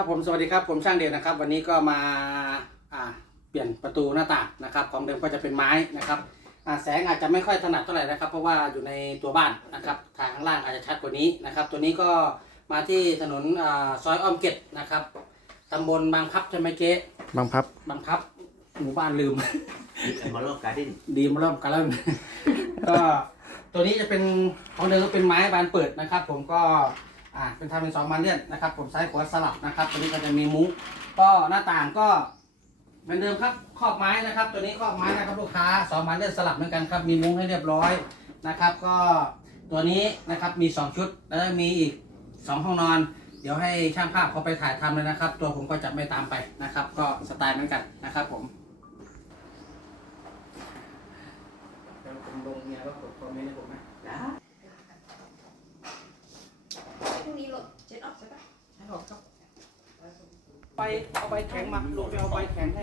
ครับผมสวัสดีครับผมช่างเดชนะครับ วันนี้ก็มาอ่าเปลี่ยนประตูหน้าต่างนะครับ ของเดิมก็จะเป็นไม้นะครับอ่าแสงอาจจะไม่ค่อยถนัดเท่าไหร่นะครับ เพราะว่าอยู่ในตัวบ้านนะครับทางข้างล่างอาจจะชัดกว่านี้นะครับ ตัวนี้ก็มาที่ถนนอ่าซอยอ้อมเกตนะครับตำบลบางพลับใช่ไหมเจ๊บางพับบางพลับหมู่บ้านลืม มาโลกการ์เด้นดีมาเริ่มกันแล้ว ก็ตัวนี้จะเป็นของเดิมก็เป็นไม้บานเปิดนะครับ ผมก็ อ่าเป็นทำเป็นสองบานเลื่อนนะครับ ผมซ้ายขวาสลับนะครับ ตัวนี้ก็จะมีมุ้งก็หน้าต่างก็เหมือนเดิมครับครอบไม้นะครับ ตัวนี้ครอบไม้นะครับลูกค้าสองบานเลื่อนสลับเหมือนกันครับ มีมุ้งให้เรียบร้อยนะครับ ก็ตัวนี้นะครับมีสองชุดแล้วก็มีอีกสองห้องนอน เดี๋ยวให้ช่างภาพเขาไปถ่ายทำเลยนะครับ ตัวผมก็จะไม่ตามไปนะครับ ก็สไตล์เหมือนกันนะครับผมเดี๋ยวผมลงเนี่ยแล้วกดคอมเมนต์ให้ผมนะนะ พรุ่งนี้รถเจ็ดออกใช่ปะ ให้ออกครับ ไปเอาใบแข็งมาลงไปเอาใบแข็งให้